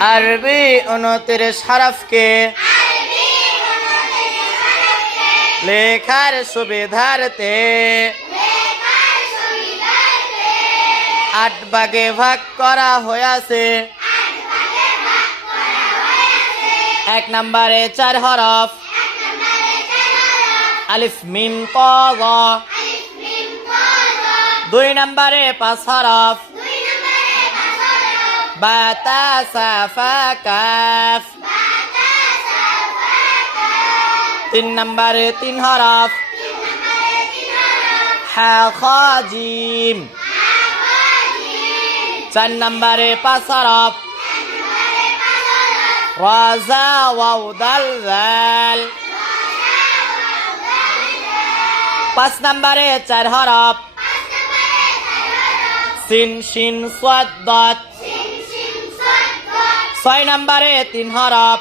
আরবি 29 হরফকে লেখার সুবিধার্থে 8 ভাগে ভাগ করা হয়েছে। 1 নম্বরে 4 হরফ আলিফ মিম ত য। 2 নম্বরে 5 হরফ বা তা সা ফা কাফ। 3 নম্বরে 3 হরফ হা খ জিম। 4 নম্বরে 5 হরফ রা জা ওয়াও দাল জাল। 5 নম্বরে 4 হরফ সিন শিন সাদ দাত। 6 নম্বরে 3 হরফ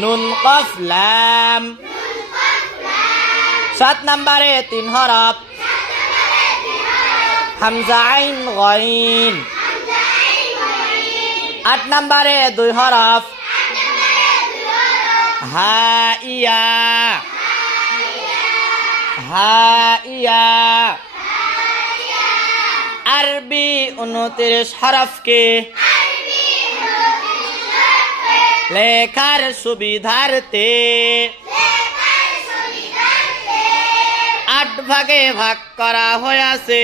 নুন কফ লাম। 7 নম্বরে 3 হরফ হামজা আইন গাইন। 8 নম্বরে 2 হরফ হা ইয়া হা ইয়া। আরবি 29 হরফকে লেখার সুবিধার্থে 8 ভাগে ভাগ করা হয়েছে।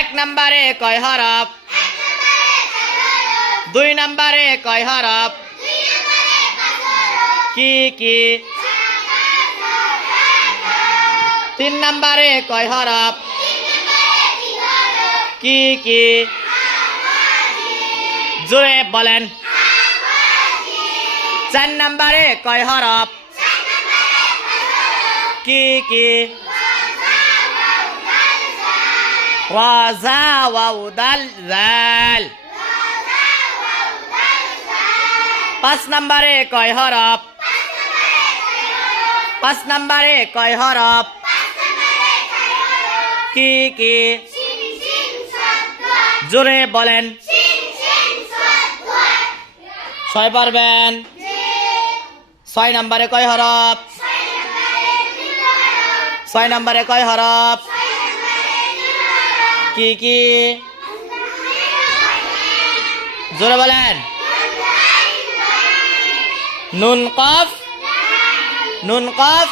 1 নম্বরে কয় হরফ? 2 নম্বরে কয় হরফ? কি কি? 3 নম্বরে কয় হরফ? কি কি? জোরে বলেন। 4 নম্বরে কয় হরফ? কি কি? রা জা ওয়াও দাল জাল। 5 নম্বরে কয় হরফ? 5 নম্বরে কয় হরফ? কি কি? জোরে বলেন। 6 পারবেন? 6 নম্বরে কয় হরফ? 6 নম্বরে কয় হরফ? কি কি? জোরে বলেন। নুন কফ নুন কফ।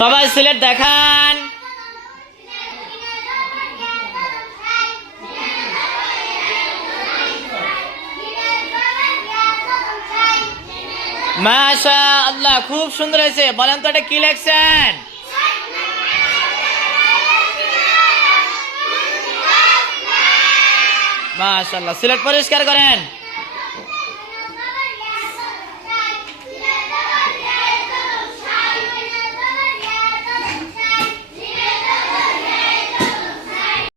সবাই সিলেট দেখান। মাশাআল্লাহ, খুব সুন্দর হয়েছে। বলেন তো এটা কি লিখছেন? মাশাআল্লাহ, সিলেট পরিষ্কার করেন।